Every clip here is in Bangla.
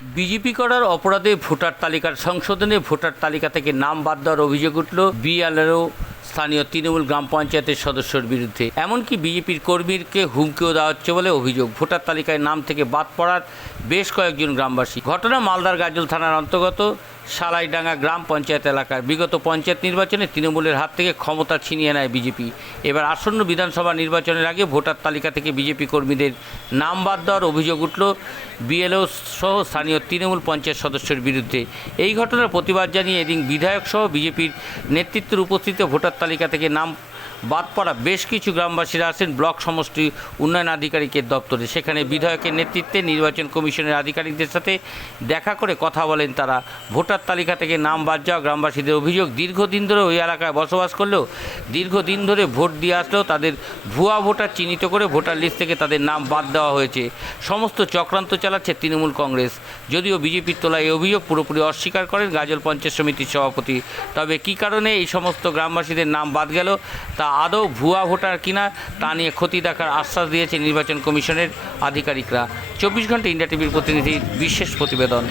বিজেপি করার অপরাধে ভোটার তালিকার সংশোধনে ভোটার তালিকা থেকে নাম বাদ দেওয়ার অভিযোগ উঠল বিএলএরও স্থানীয় তৃণমূল গ্রাম পঞ্চায়েতের সদস্যর বিরুদ্ধে। এমনকি বিজেপির কর্মীকে হুমকিও দেওয়া হচ্ছে বলে অভিযোগ। ভোটার তালিকায় নাম থেকে বাদ পড়ার বেশ কয়েকজন গ্রামবাসী। ঘটনা মালদার গাজল থানার অন্তর্গত। সালাইডাঙ্গা গ্রাম পঞ্চায়েত এলাকার বিগত পঞ্চায়েত নির্বাচনে তৃণমূলের হাত থেকে ক্ষমতা ছিনিয়ে নেয় বিজেপি। এবার আসন্ন বিধানসভা নির্বাচনের আগে ভোটার তালিকা থেকে বিজেপি কর্মীদের নাম বাদ দেওয়ার অভিযোগ উঠল বিএলও সহ স্থানীয় তৃণমূল পঞ্চায়েত সদস্যের বিরুদ্ধে। এই ঘটনার প্রতিবাদ জানিয়ে এদিন বিধায়ক সহ বিজেপির নেতৃত্বের উপস্থিতিতে ভোটার তালিকা থেকে নাম বাদ পড়া বেশ কিছু গ্রামবাসীরা আসেন ব্লক সমষ্টি উন্নয়ন আধিকারিকের দপ্তরে। সেখানে বিধায়কের নেতৃত্বে নির্বাচন কমিশনের আধিকারিকদের সাথে দেখা করে কথা বলেন তারা। ভোটার তালিকা থেকে নাম বাদ যাওয়া গ্রামবাসীদের অভিযোগ, দীর্ঘদিন ধরে ওই এলাকায় বসবাস করলেও দীর্ঘদিন ধরে ভোট দিয়ে আসলেও তাদের ভুয়া ভোটার চিহ্নিত করে ভোটার লিস্ট থেকে তাদের নাম বাদ দেওয়া হয়েছে। সমস্ত চক্রান্ত চালাচ্ছে তৃণমূল কংগ্রেস। যদিও বিজেপির তোলা এই অভিযোগ পুরোপুরি অস্বীকার করেন গাজল পঞ্চায়েত সমিতির সভাপতি। তবে কী কারণে এই সমস্ত গ্রামবাসীদের নাম বাদ গেল, তা আদৌ ভুয়া ভোটার কিনা তা নিয়ে ক্ষতি দেখার আশ্বাস দিয়েছে নির্বাচন কমিশনের আধিকারিকরা চব্বিশ ঘণ্টা ইন্ডিয়া টিভির প্রতিনিধির বিশেষ প্রতিবেদন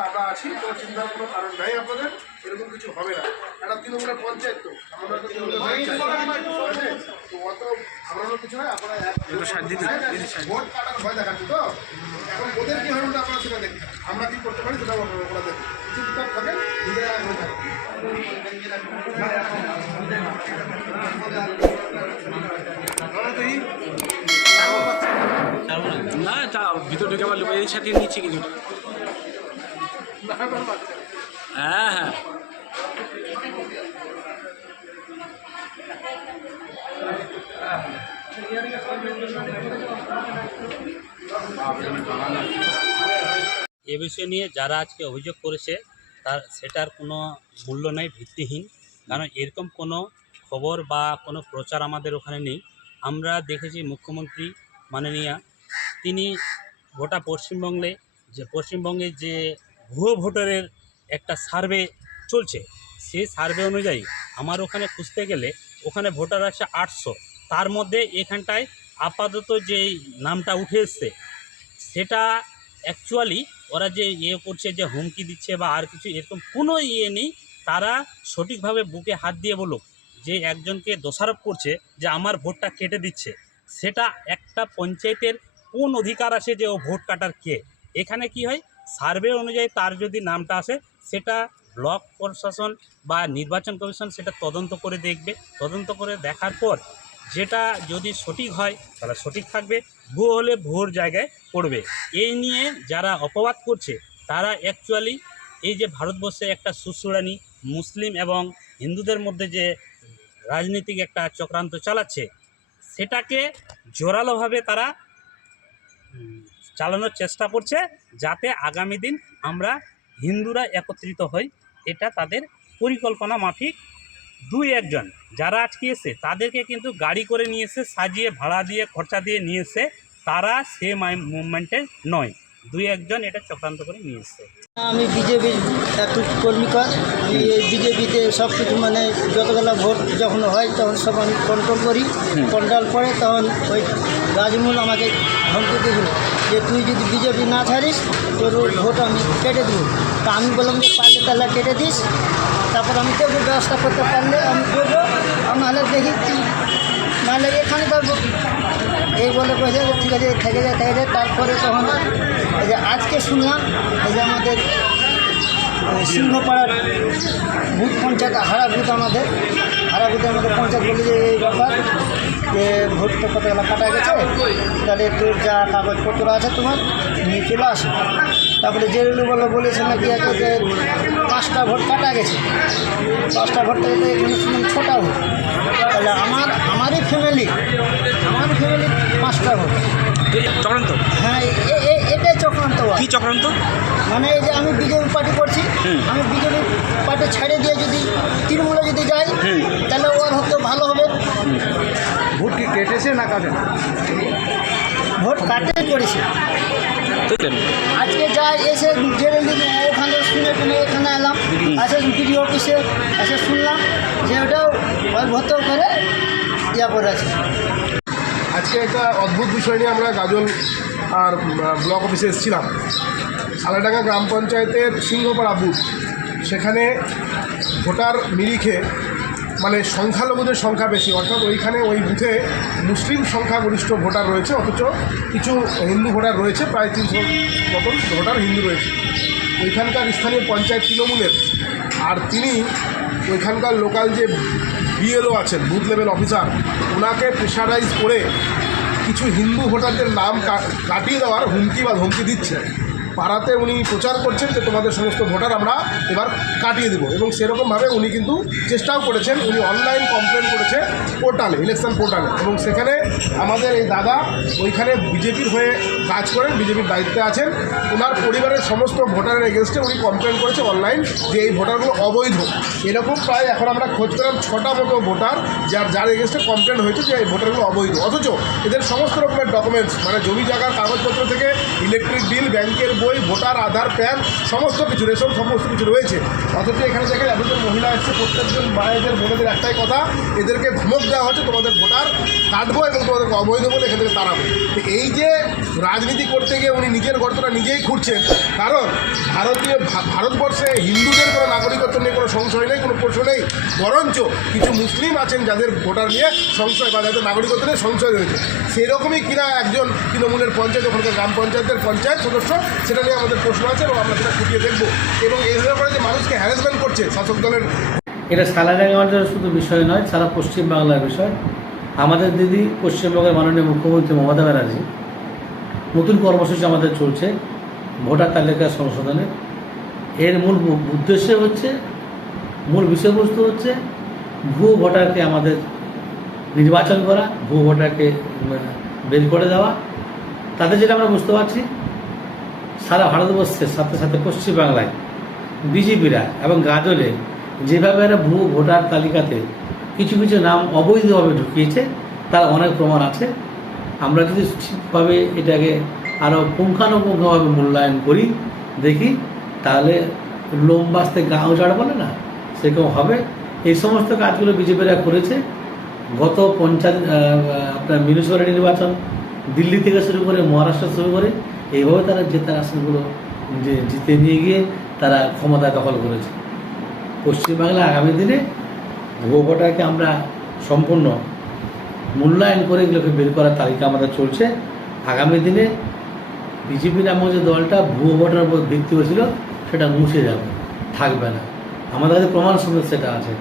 আমরা আছি কোনো চিন্তার কোনো কারণ নাই আপনাদের এরকম কিছু হবে না। একটা তৃণমূলের পঞ্চায়েত তো। আমরা তো ঠিক আছে? তো অত কিছু নয় আপনারা এক- ভোট কাটার ভয় দেখাচ্ছি তো। এখন ওদের কি হয় ওটা আপনারা সেটা দেখুন আমরা কি করতে পারি আপনারা ওরা দেখুন নিজেরা হয়ে না তা ভিতর ঢুকে আবার এই সাথে নিচ্ছি কিছুটা হ্যাঁ হ্যাঁ। এ বিষয় নিয়ে যারা আজকে অভিযোগ করেছে, তার সেটার কোনো মূল্য নেই, ভিত্তিহীন। কারণ এরকম কোনো খবর বা কোনো প্রচার আমাদের ওখানে নেই। আমরা দেখেছি মুখ্যমন্ত্রী মাননীয়া, তিনি গোটা পশ্চিমবঙ্গে যে পশ্চিমবঙ্গে যে ভুয়ো ভোটারের একটা সার্ভে চলছে। সেই সার্ভে অনুযায়ী আমার ওখানে খুঁজতে গেলে ওখানে ভোটার আছে আটশো। তার মধ্যে এখানটায় আপাতত যে নামটা উঠে এসছে, সেটা অ্যাকচুয়ালি ওরা যে ইয়ে করছে যে হুমকি দিচ্ছে বা আর কিছু এরকম কোনো ইয়ে নেই, তারা সঠিকভাবে বুকে হাত দিয়ে বলুক যে একজনকে দোষারোপ করছে যে আমার ভোটটা কেটে দিচ্ছে। সেটা একটা পঞ্চায়েতের কোন অধিকার আছে যে ও ভোট কাটার কে? এখানে কি হয়? সার্ভে অনুযায়ী তার যদি নামটা আসে সেটা ব্লক প্রশাসন বা নির্বাচন কমিশন সেটা তদন্ত করে দেখবে। তদন্ত করে দেখার পর যেটা যদি সঠিক হয়, তাহলে সঠিক থাকবে, ভুয়ো হলে ভুয়োর জায়গায় পড়বে। এই নিয়ে যারা অপবাদ করছে, তারা অ্যাকচুয়ালি এই যে ভারতবর্ষে একটা সুসুড়ানি মুসলিম এবং হিন্দুদের মধ্যে যে রাজনৈতিক একটা চক্রান্ত চালাচ্ছে, সেটাকে জোরালোভাবে তারা চালানোর চেষ্টা করছে যাতে আগামী দিন আমরা হিন্দুরা একত্রিত হয়, এটা তাদের পরিকল্পনা মাফিক। দুই একজন, যারা আজকে এসে তাদেরকে কিন্তু গাড়ি করে নিয়েছে সাজিয়ে, ভাড়া দিয়ে, খরচা দিয়ে নিয়েছে তারা সে মুভমেন্টে নয়। দুই একজন এটা চক্রান্ত করে নিয়ে এসছে। আমি বিজেপির একটু কর্মীকর আমি এই বিজেপিতে সব কিছু মানে যতগুলো ভোট যখন হয় তখন সব আমি কন্ট্রোল করি। কন্ট্রোল করে তখন ওই রাজমূল আমাকে ধমকি দিয়েছিল যে তুই যদি বিজেপি না ছাড়িস তোর ভোট আমি কেটে দেবো। তা আমি বললাম যে পারলে তাহলে কেটে দিস। তারপর আমি দেখব ব্যবস্থা করতে পারলে আমি করব নাহলে দেখি নাহলে এখানে থাকব এই বলে কয়েছে যে ঠিক আছে, থেকে যায় থেকে যায়। তারপরে তখন এই যে আজকে শুনলাম এই যে আমাদের সিংহপাড়ার বুথ পঞ্চায়েত, হারা বুথ আমাদের, হারা বুথে আমাদের পঞ্চায়েত বলে যে এই ব্যাপার যে ভোট তো কতগুলো কাটা গেছে, তাহলে তোর যা কাগজপত্র আছে তোমার নিয়ে চলে আসো। তারপরে জেরুলু বলে বলেছে নাকি আছে যে পাঁচটা ভোট কাটা গেছে। পাঁচটা ভোট থেকে এখানে শুনলাম ছটা ভোট। তাহলে আমার ফ্যামিলি আমার ফ্যামিলি পাঁচটা ভোট চক্রান্ত? হ্যাঁ এ- এ- এটাই চক্রান্ত কি চক্রান্ত? মানে এই যে আমি বিজেপি পার্টি করছি আমি বিজেপি পার্টি ছেড়ে দিয়ে যদি তৃণমূলে যদি যাই তাহলে ওর হয়তো ভালো হবে। ভোট কি কেটেছে না কাটে ভোট কাটে করেছে। আজকে যা এসে জেনে ওখানে শুনে তুমি এখানে এলাম এসে বিডিও অফিসে এসে শুনলাম যে ওটাও ভর্ত করে করে আছে। আজকে একটা অদ্ভুত বিষয় নিয়ে আমরা গাজল আর ব্লক অফিসে এসেছিলাম। আলাডাঙ্গা গ্রাম পঞ্চায়েতের সিংহপাড়া বুথ। সেখানে ভোটার নিরিখে মানে সংখ্যালঘুদের সংখ্যা বেশি, অর্থাৎ ওইখানে ওই বুথে মুসলিম সংখ্যাগরিষ্ঠ ভোটার রয়েছে, অথচ কিছু হিন্দু ভোটার রয়েছে, প্রায় তিনশো মতন ভোটার হিন্দু রয়েছে। ওইখানকার স্থানীয় পঞ্চায়েত তৃণমূলের, আর তিনি ওইখানকার লোকাল যে বিএলও আছেন বুথ লেভেল অফিসার ওনাকে প্রেশারাইজ করে কিছু হিন্দু ভোটারদের নাম কাটিয়ে দেওয়ার হুমকি বা ধমকি দিচ্ছে। পাড়াতে উনি প্রচার করছেন যে তোমাদের সমস্ত ভোটার আমরা এবার কাটিয়ে দেবো। এবং সেরকমভাবে উনি কিন্তু চেষ্টাও করেছেন, উনি অনলাইন কমপ্লেন করেছে পোর্টালে ইলেকশন পোর্টালে এবং সেখানে আমাদের এই দাদা ওইখানে বিজেপির হয়ে কাজ করেন, বিজেপির দায়িত্বে আছেন। ওনার পরিবারের সমস্ত ভোটারের এগেনস্টে উনি কমপ্লেন করেছে অনলাইন যে এই ভোটারগুলো অবৈধ। এরকম প্রায় এখন আমরা খোঁজ করলাম ছটা মতো ভোটার যার যার এগেনস্টে কমপ্লেন হয়েছে যে এই ভোটারগুলো অবৈধ। অথচ এদের সমস্ত রকমের ডকুমেন্টস মানে জমি জায়গার কাগজপত্র থেকে ইলেকট্রিক বিল ব্যাংকের বই, ভোটার আধার, প্যান, সমস্ত কিছু, রেশন, সমস্ত কিছু রয়েছে। অথচ এখানে দেখেন এতজন মহিলা এসছে, প্রত্যেকজন মায়েদের, বোনেদের একটাই কথা, এদেরকে ধমক দেওয়া হচ্ছে, তোমাদের ভোটার কাটবো এবং তোমাদেরকে অবৈধ বলে এখান থেকে তাড়াবো তো এই যে রাজনীতি করতে গিয়ে উনি নিজের গর্তটা নিজেই খুঁড়ছেন, কারণ ভারতীয় ভারতবর্ষে হিন্দুদের কোনো নাগরিকত্ব নিয়ে কোনো সংশয় নেই, কোনো প্রশ্ন নেই, বরঞ্চ কিছু মুসলিম আছেন যাদের ভোটার নিয়ে সংশয় বা যাদের নাগরিকত্ব নিয়ে সংশয় রয়েছে। সেরকমই কিনা একজন তৃণমূলের পঞ্চায়েত, ওখানকার গ্রাম পঞ্চায়েতের পঞ্চায়েত সদস্য, সেটা নিয়ে আমাদের প্রশ্ন আছে এবং আমরা সেটা খুঁটিয়ে দেখব। এবং এইভাবে করে যে মানুষকে হ্যারাসমেন্ট করছে শাসক দলের এটা অঞ্চলের শুধু বিষয় নয়, সারা পশ্চিমবাংলার বিষয়। আমাদের দিদি পশ্চিমবঙ্গের মাননীয় মুখ্যমন্ত্রী মমতা ব্যানার্জি নতুন কর্মসূচি আমাদের চলছে ভোটার তালিকা সংশোধনের এর মূল উদ্দেশ্য হচ্ছে, মূল বিষয়বস্তু হচ্ছে ভুয়ো ভোটারকে আমাদের নির্বাচন করা, ভুয়ো ভোটারকে বের করে দেওয়া। তাতে যেটা আমরা বুঝতে পারছি, সারা ভারতবর্ষের সাথে সাথে পশ্চিমবাংলায়, বিজেপিরা এবং গাজলে যেভাবে এরা ভোটার তালিকাতে কিছু কিছু নাম অবৈধভাবে ঢুকিয়েছে, তার অনেক প্রমাণ আছে। আমরা যদি ঠিকভাবে এটাকে আরও পুঙ্খানুপুঙ্খভাবে মূল্যায়ন করি, দেখি, তাহলে লোম বাঁচতে গাঁও চাড় বলে না? সেরকম হবে। এই সমস্ত কাজগুলো বিজেপিরা করেছে। গত পঞ্চায়েত আপনার মিউনিসিপ্যালিটি নির্বাচন দিল্লি থেকে শুরু করে মহারাষ্ট্র শুরু করে, এইভাবে তারা জেতার আসনগুলো যে জিতে নিয়ে গিয়ে তারা ক্ষমতা দখল করেছে। পশ্চিমবাংলা আগামী দিনে ভুয়ো আমরা সম্পূর্ণ মূল্যায়ন করে এগুলোকে বের করার তালিকা আমাদের চলছে। আগামী দিনে বিজেপি নামক যে দলটা ভুয়ো ভোটার উপর ভিত্তি হয়েছিল সেটা মুছে যাবে, থাকবে না। আমাদের কাছে প্রমাণ সঙ্গে সেটা আছে।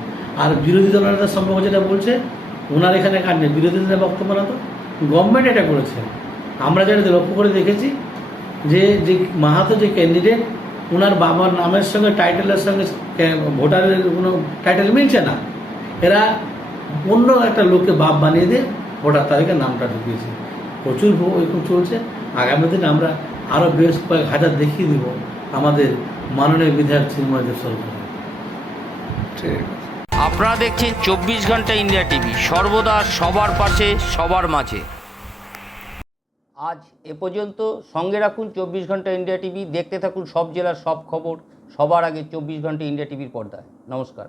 আর বিরোধী দলের সম্পর্কে যেটা বলছে, ওনার এখানে কাজ নেই। বিরোধী দলের বক্তব্য না তো। গভর্নমেন্ট এটা করেছে। আমরা যেটা লক্ষ্য করে দেখেছি যে যে মাহাতো যে ক্যান্ডিডেট ওনার বাবার নামের সঙ্গে টাইটেলের সঙ্গে ভোটারের কোনো টাইটেল মিলছে না। এরা অন্য একটা লোককে বাপ বানিয়ে দিয়ে ভোটার তালিকার নামটা ঢুকিয়েছে। প্রচুর এরকম চলছে। আগামী দিনে আমরা আরও বেশ কয়েক হাজার দেখিয়ে দিব আমাদের মাননীয় বিধায়ক চিন্ময়দেব সরকার। আপনারা দেখছেন চব্বিশ ঘণ্টা ইন্ডিয়া টিভি। সর্বদা সবার পাশে সবার মাঝে। আজ এ পর্যন্ত সঙ্গে রাখুন চব্বিশ ঘণ্টা ইন্ডিয়া টিভি। দেখতে থাকুন সব জেলার সব খবর। সবার আগে চব্বিশ ঘণ্টা ইন্ডিয়া টিভির পর্দায়। নমস্কার।